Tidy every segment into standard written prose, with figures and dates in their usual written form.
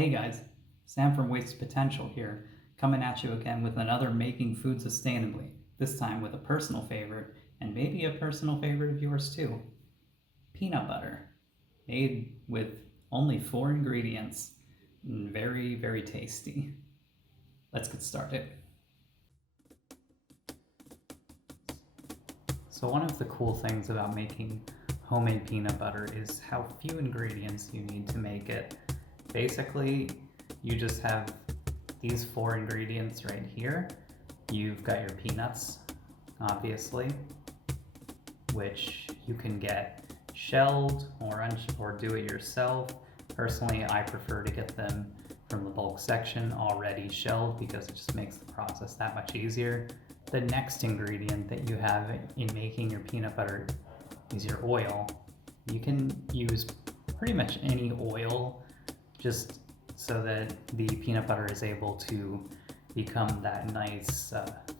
Hey guys, Sam from Waste Potential here, coming at you again with another Making Food Sustainably, this time with a personal favorite, and maybe a personal favorite of yours too, peanut butter, made with only 4 ingredients, and very, very tasty. Let's get started. So one of the cool things about making homemade peanut butter is how few ingredients you need to make it. Basically, you just have these 4 ingredients right here. You've got your peanuts, obviously, which you can get shelled or do it yourself. Personally, I prefer to get them from the bulk section already shelled because it just makes the process that much easier. The next ingredient that you have in making your peanut butter is your oil. You can use pretty much any oil just so that the peanut butter is able to become that nice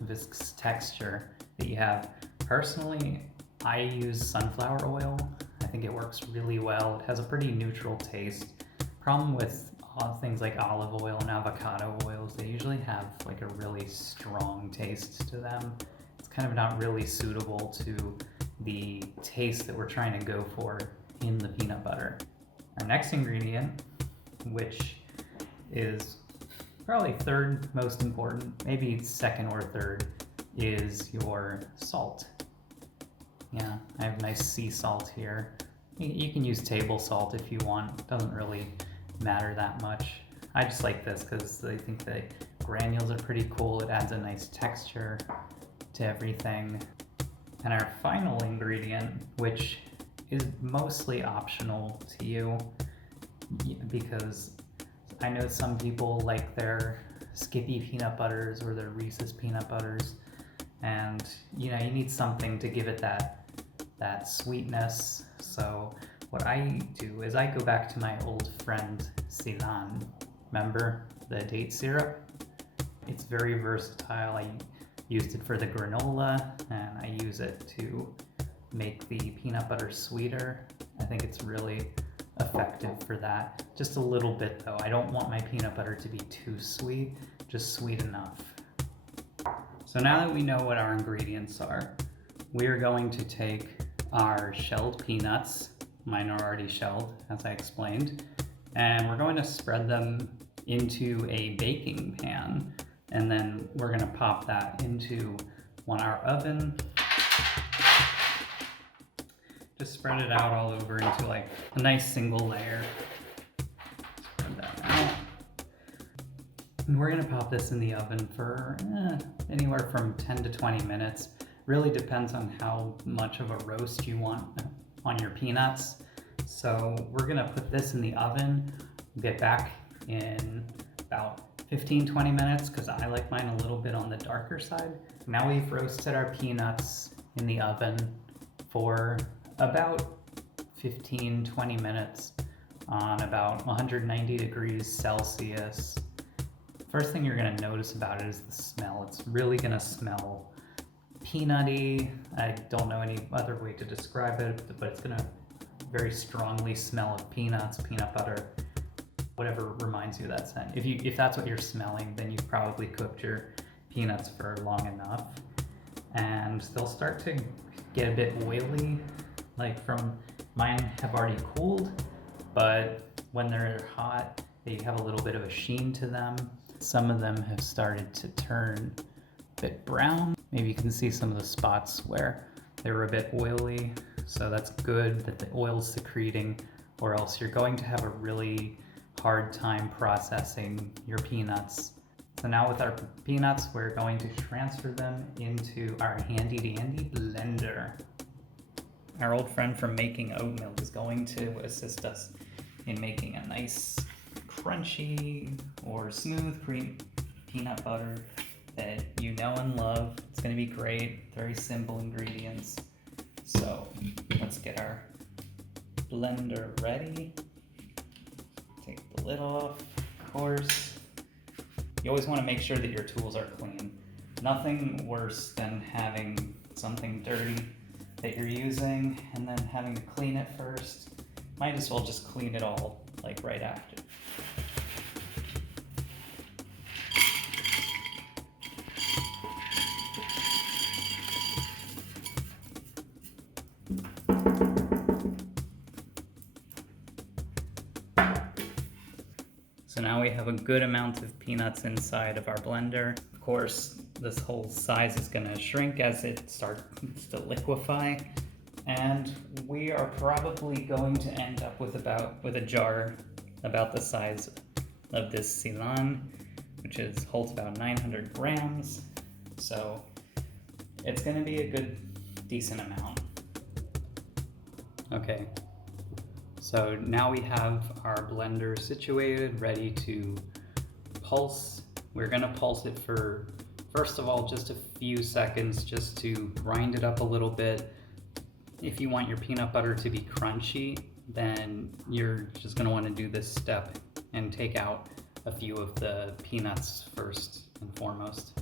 viscous texture that you have. Personally, I use sunflower oil. I think it works really well. It has a pretty neutral taste. Problem with things like olive oil and avocado oils, they usually have like a really strong taste to them. It's kind of not really suitable to the taste that we're trying to go for in the peanut butter. Our next ingredient, which is probably third most important, maybe second or third, is your salt. Yeah, I have nice sea salt here. You can use table salt if you want. It doesn't really matter that much. I just like this because I think the granules are pretty cool. It adds a nice texture to everything. And our final ingredient, which is mostly optional to you, because I know some people like their Skippy peanut butters or their Reese's peanut butters, and you need something to give it that sweetness. So what I do is I go back to my old friend Ceylon. Remember the date syrup? It's very versatile. I used it for the granola, and I use it to make the peanut butter sweeter. I think it's really effective for that. Just a little bit though. I don't want my peanut butter to be too sweet, just sweet enough. So now that we know what our ingredients are, we are going to take our shelled peanuts, mine are already shelled as I explained, and we're going to spread them into a baking pan, and then we're going to pop that into our oven. Just spread it out all over into like a nice single layer. Spread that out. And we're gonna pop this in the oven for anywhere from 10 to 20 minutes. Really depends on how much of a roast you want on your peanuts. So we're gonna put this in the oven, get back in about 15-20 minutes because I like mine a little bit on the darker side. Now we've roasted our peanuts in the oven for about 15-20 minutes on about 190 degrees Celsius. First thing you're going to notice about it is the smell. It's really going to smell peanutty. I don't know any other way to describe it, but it's going to very strongly smell of peanuts, peanut butter, whatever reminds you of that scent. If that's what you're smelling, then you've probably cooked your peanuts for long enough. And they'll start to get a bit oily. Like from mine have already cooled, but when they're hot, they have a little bit of a sheen to them. Some of them have started to turn a bit brown. Maybe you can see some of the spots where they were a bit oily. So that's good that the oil's secreting, or else you're going to have a really hard time processing your peanuts. So now with our peanuts, we're going to transfer them into our handy dandy blender. Our old friend from making oat milk is going to assist us in making a nice crunchy or smooth cream peanut butter that you know and love. It's going to be great, very simple ingredients. So let's get our blender ready. Take the lid off, of course. You always want to make sure that your tools are clean. Nothing worse than having something dirty that you're using and then having to clean it first. Might as well just clean it all like right after. So now we have a good amount of peanuts inside of our blender. Of course, this whole size is gonna shrink as it starts to liquefy. And we are probably going to end up with a jar about the size of this Ceylon, which holds about 900 grams. So it's gonna be a good, decent amount. Okay, so now we have our blender situated, ready to pulse. We're gonna pulse it for, first of all, just a few seconds just to grind it up a little bit. If you want your peanut butter to be crunchy, then you're just gonna wanna do this step and take out a few of the peanuts first and foremost.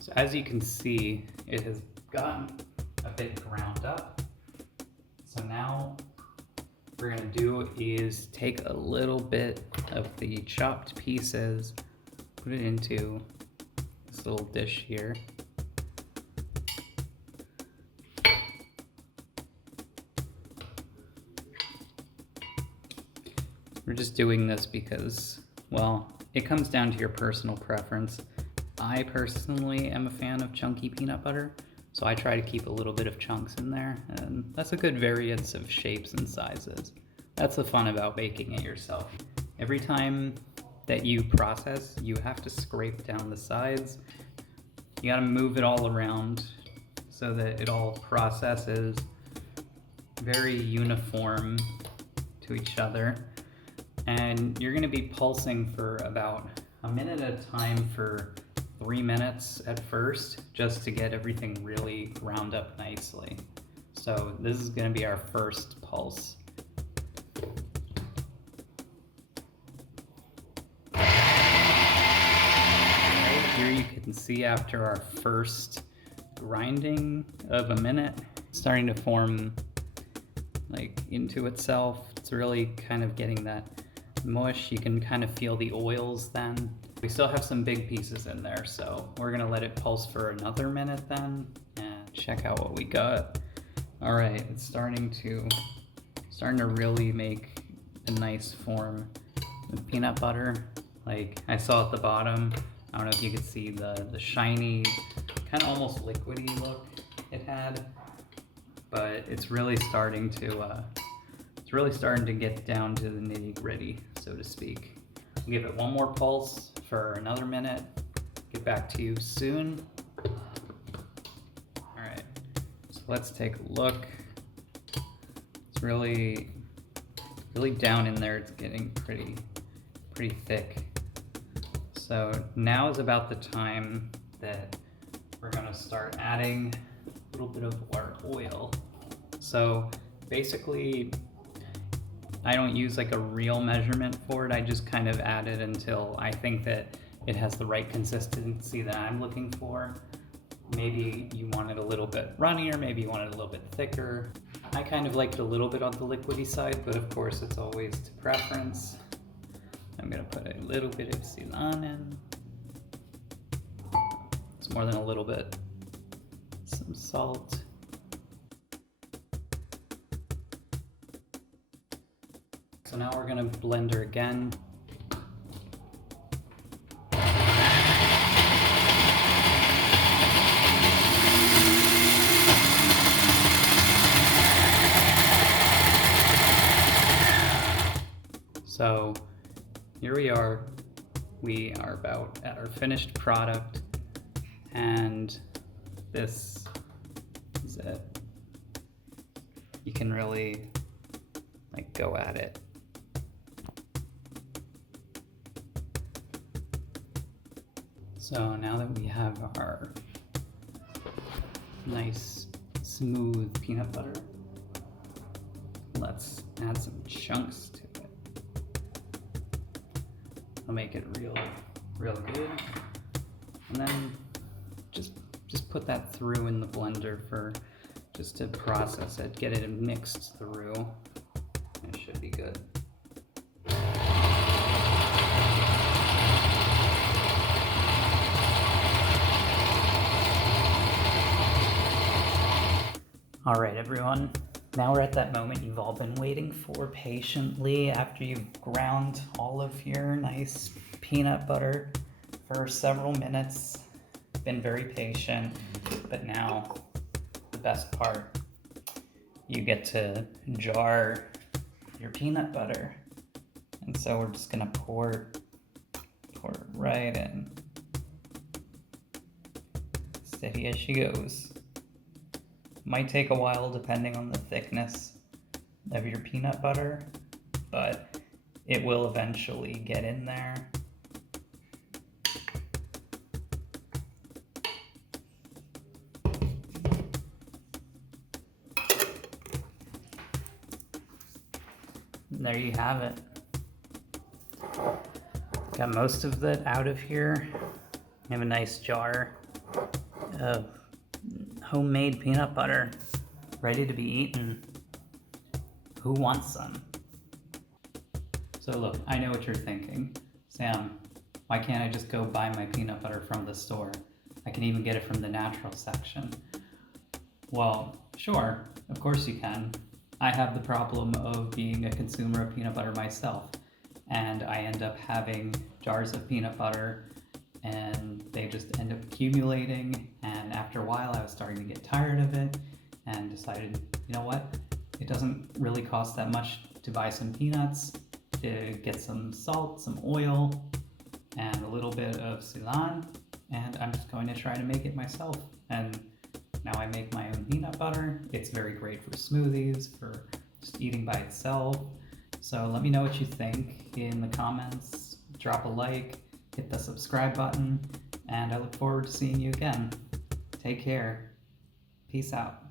So as you can see, it has gotten a bit ground up. So now what we're gonna do is take a little bit of the chopped pieces, put it into this little dish here. We're just doing this because, well, it comes down to your personal preference. I personally am a fan of chunky peanut butter, so I try to keep a little bit of chunks in there, and that's a good variance of shapes and sizes. That's the fun about baking it yourself. Every time that you process, you have to scrape down the sides. You gotta move it all around so that it all processes very uniform to each other. And you're gonna be pulsing for about a minute at a time for 3 minutes at first, just to get everything really ground up nicely. So this is gonna be our first pulse. Right here you can see after our first grinding of a minute, it's starting to form like into itself. It's really kind of getting that mush. You can kind of feel the oils then. We still have some big pieces in there, so we're gonna let it pulse for another minute then and check out what we got. All right, it's starting to really make a nice form with peanut butter. Like I saw at the bottom, I don't know if you could see the shiny, kind of almost liquidy look it had, but it's really starting to get down to the nitty-gritty, so to speak. We'll give it one more pulse for another minute. Get back to you soon. All right, so let's take a look. It's really down in there. It's getting pretty thick. So now is about the time that we're gonna start adding a little bit of our oil. So basically, I don't use like a real measurement for it. I just kind of add it until I think that it has the right consistency that I'm looking for. Maybe you want it a little bit runnier, maybe you want it a little bit thicker. I kind of like it a little bit on the liquidy side, but of course it's always to preference. I'm gonna put a little bit of Ceylon in. It's more than a little bit. Some salt. So now we're gonna blend her again. So here we are. We are about at our finished product, and this is it. You can really like go at it. So now that we have our nice smooth peanut butter, let's add some chunks to it. I'll make it real good. And then just put that through in the blender just to process it, get it mixed through. It should be good. All right, everyone. Now we're at that moment you've all been waiting for patiently after you've ground all of your nice peanut butter for several minutes. Been very patient, but now the best part. You get to jar your peanut butter. And so we're just gonna pour it right in. Steady as she goes. Might take a while depending on the thickness of your peanut butter, but it will eventually get in there. And there you have it. Got most of it out of here. I have a nice jar of homemade peanut butter ready to be eaten. Who wants some? So look, I know what you're thinking. Sam, why can't I just go buy my peanut butter from the store? I can even get it from the natural section. Well, sure, of course you can. I have the problem of being a consumer of peanut butter myself, and I end up having jars of peanut butter and they just end up accumulating, and after a while I was starting to get tired of it and decided, you know what, it doesn't really cost that much to buy some peanuts, to get some salt, some oil, and a little bit of Ceylon, and I'm just going to try to make it myself. And now I make my own peanut butter. It's very great for smoothies, for just eating by itself. So let me know what you think in the comments, drop a like, hit the subscribe button, and I look forward to seeing you again. Take care. Peace out.